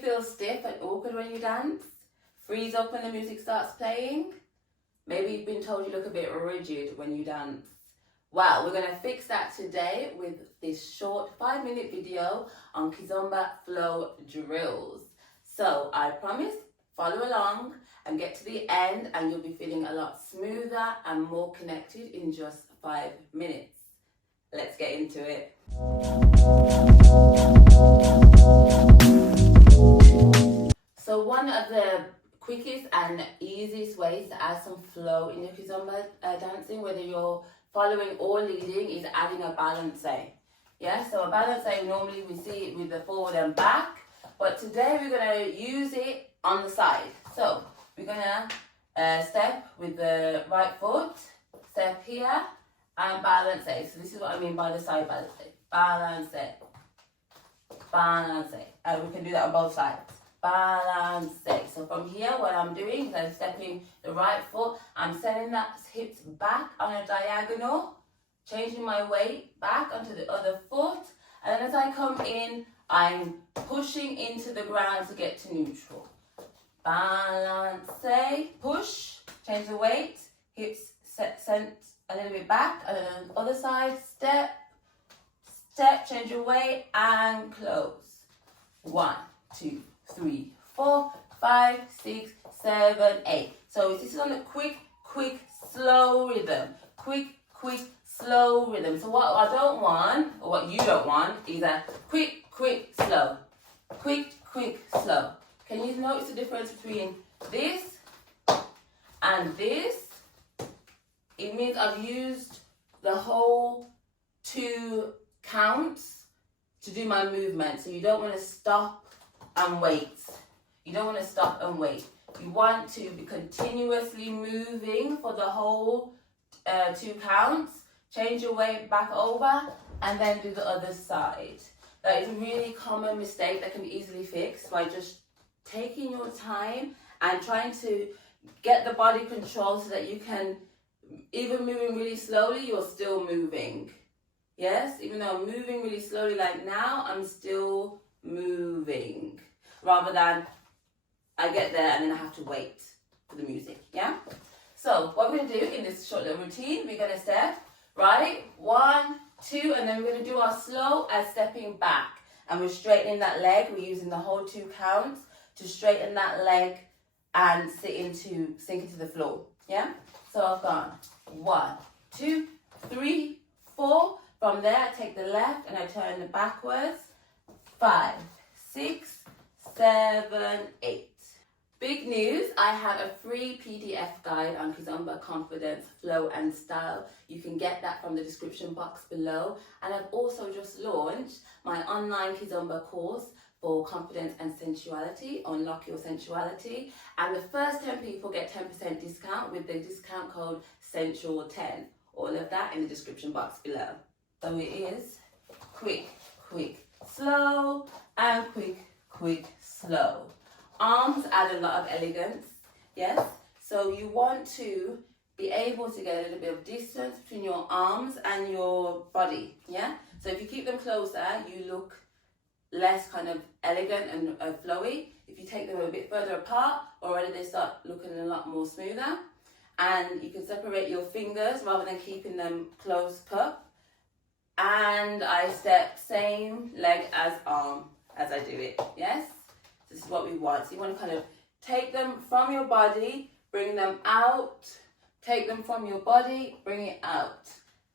feel stiff and awkward when you dance? Freeze up when the music starts playing? Maybe you've been told you look a bit rigid when you dance. Well, we're going to fix that today with this short 5-minute video on Kizomba flow drills. So I promise, follow along and get to the end and you'll be feeling a lot smoother and more connected in just 5 minutes. Let's get into it. So one of the quickest and easiest ways to add some flow in your Kizomba dancing, whether you're following or leading, is adding a balance. Yeah, so a balance, normally we see it with the forward and back, but today we're going to use it on the side. So we're going to step with the right foot, step here, and balance. So this is what I mean by the side balance. Balance, balance. And we can do that on both sides. Balance. So from here, what I'm doing is I'm stepping the right foot. I'm sending that hips back on a diagonal, changing my weight back onto the other foot. And then as I come in, I'm pushing into the ground to get to neutral. Balance, push, change the weight, hips sent a little bit back, and then on the other side, step, step, change your weight, and close. 1, 2, 3, 4, 5, 6, 7, 8. So this is on a quick, slow rhythm. Quick, slow rhythm. So what I don't want, or what you don't want, is a quick, slow. Quick, slow. Can you notice the difference between this and this? It means I've used the whole 2 counts to do my movement. So you don't want to stop and wait. You don't want to stop and wait. You want to be continuously moving for the whole 2 counts. Change your weight back over and then do the other side. That is a really common mistake that can be easily fixed by just taking your time and trying to get the body control so that you can, even moving really slowly, you're still moving. Yes, even though I'm moving really slowly like now, I'm still moving. Rather than I get there and then I have to wait for the music, yeah? So what we're going to do in this short little routine, we're going to step, right? 1, 2, and then we're going to do our slow as stepping back. And we're straightening that leg. We're using the whole 2 counts to straighten that leg and sink into the floor, yeah? So I've gone 1, 2, 3, 4. From there, I take the left and I turn it backwards. 5, 6, 7, 8. Big news, I have a free PDF guide on Kizomba confidence, flow and style. You can get that from the description box below. And I've also just launched my online Kizomba course for confidence and sensuality, Unlock Your Sensuality. And the first 10 people get 10% discount with the discount code SENSUAL10. All of that in the description box below. So it is quick, slow, and quick, slow. Arms add a lot of elegance, yes? So you want to be able to get a little bit of distance between your arms and your body, yeah? So if you keep them closer, you look less kind of elegant and flowy. If you take them a bit further apart, already they start looking a lot more smoother. And you can separate your fingers rather than keeping them close cup. And I step same leg as arm as I do it, yes? This is what we want. So you want to kind of take them from your body, bring them out, take them from your body, bring it out.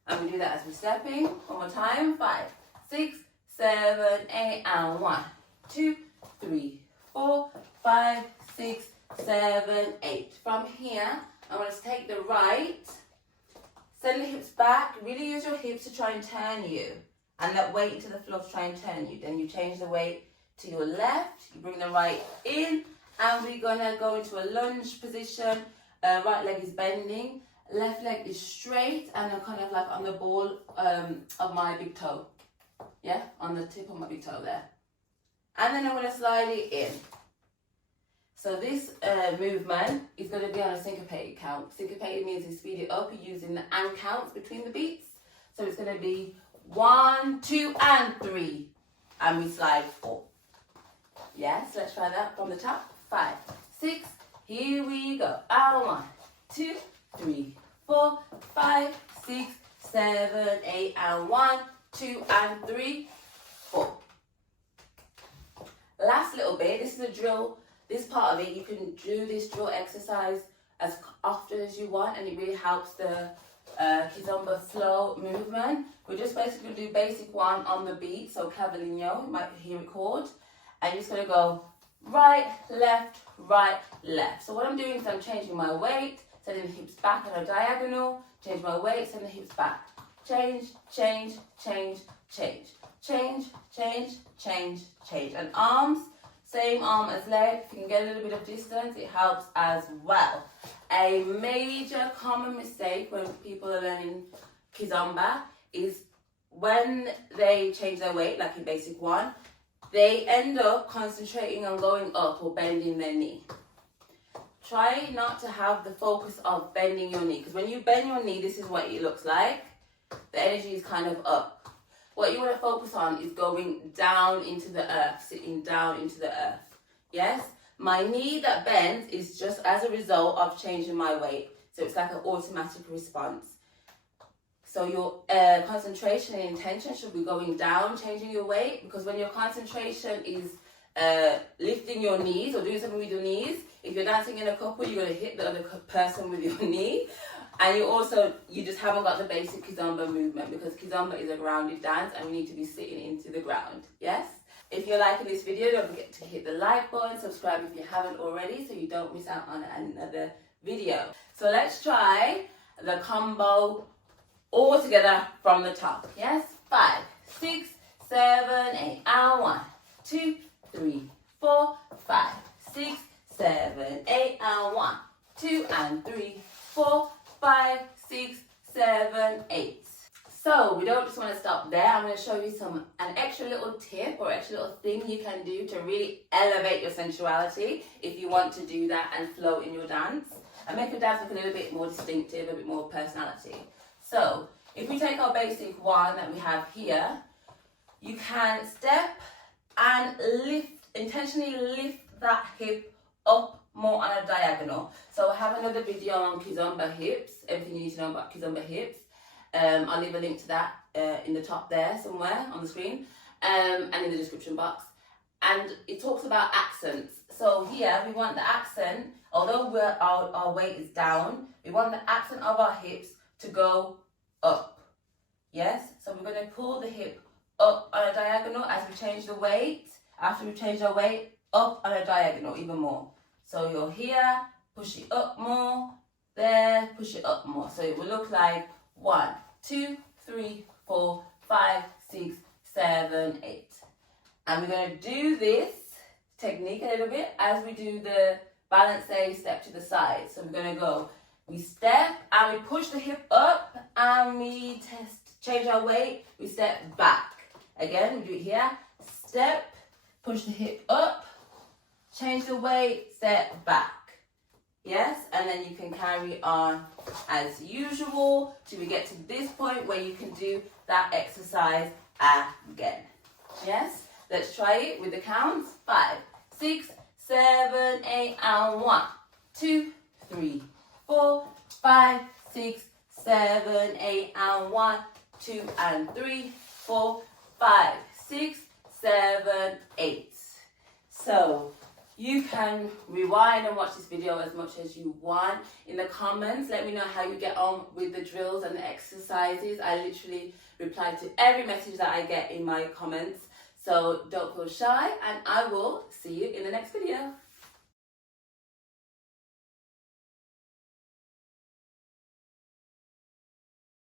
And we do that as we're stepping. One more time. 5, 6, 7, 8, and 1, 2, 3, 4, 5, 6, 7, 8. From here, I want to take the right, send the hips back, really use your hips to try and turn you. And that weight into the floor to try and turn you. Then you change the weight to your left, you bring the right in, and we're gonna go into a lunge position. Right leg is bending, left leg is straight, and I'm kind of like on the ball of my big toe. Yeah, on the tip of my big toe there. And then I'm gonna slide it in. So this movement is gonna be on a syncopated count. Syncopated means you speed it up, you're using the and counts between the beats. So it's gonna be 1, 2, and 3. And we slide 4, Yes, let's try that from the top. 5, 6, here we go. And 1, 2, 3, 4, 5, 6, 7, 8, and 1, 2, and 3, 4. Last little bit, this is a drill. This part of it, you can do this drill exercise as often as you want, and it really helps the Kizomba flow movement. We're just basically going to do basic one on the beat, so cavalo, you might hear it called. And you're just going to go right, left, right, left. So what I'm doing is I'm changing my weight, sending the hips back on a diagonal, change my weight, send the hips back. Change, change, change, change. Change, change, change, change. And arms, same arm as leg. If you can get a little bit of distance, it helps as well. A major common mistake when people are learning Kizomba is when they change their weight, like in basic one, they end up concentrating on going up or bending their knee. Try not to have the focus of bending your knee, because when you bend your knee, this is what it looks like. The energy is kind of up. What you want to focus on is going down into the earth, sitting down into the earth. Yes? My knee that bends is just as a result of changing my weight. So it's like an automatic response. So your concentration and intention should be going down, changing your weight, because when your concentration is lifting your knees or doing something with your knees, if you're dancing in a couple, you're going to hit the other person with your knee. And you just haven't got the basic Kizomba movement, because Kizomba is a grounded dance and we need to be sitting into the ground. Yes? If you're liking this video, don't forget to hit the like button, subscribe if you haven't already so you don't miss out on another video. So let's try the combo all together from the top. Yes? 5, 6, 7, 8, and 1, 2, 3, 4, 5, 6, 7, 8, and 1, 2, and 3, 4, 5, 6, 7, 8. So we don't just want to stop there. I'm going to show you an extra little tip or extra little thing you can do to really elevate your sensuality if you want to do that and flow in your dance and make your dance look a little bit more distinctive, a bit more personality. So if we take our basic one that we have here, you can step and lift, intentionally lift that hip up more on a diagonal. So I have another video on Kizomba hips, everything you need to know about Kizomba hips. I'll leave a link to that in the top there somewhere on the screen and in the description box. And it talks about accents. So here we want the accent, although our weight is down, we want the accent of our hips to go up. Yes? So we're going to pull the hip up on a diagonal as we change the weight. After we change our weight, up on a diagonal even more. So you're here, push it up more, there, push it up more. So it will look like 1, 2, 3, 4, 5, 6, 7, 8. And we're going to do this technique a little bit as we do the balance step to the side. So we're going to go, we step and we push the hip up and we change our weight, we step back. Again, we do it here, step, push the hip up, change the weight, step back. Yes, and then you can carry on as usual till we get to this point where you can do that exercise again. Yes, let's try it with the counts. 5, 6, 7, 8, and 1, 2, 3, 4, 5, 6, 7, 8, and 1, 2, and 3, 4, 5, 6, 7, 8. So you can rewind and watch this video as much as you want. In the comments, let me know how you get on with the drills and the exercises. I literally reply to every message that I get in my comments. So don't feel shy, and I will see you in the next video.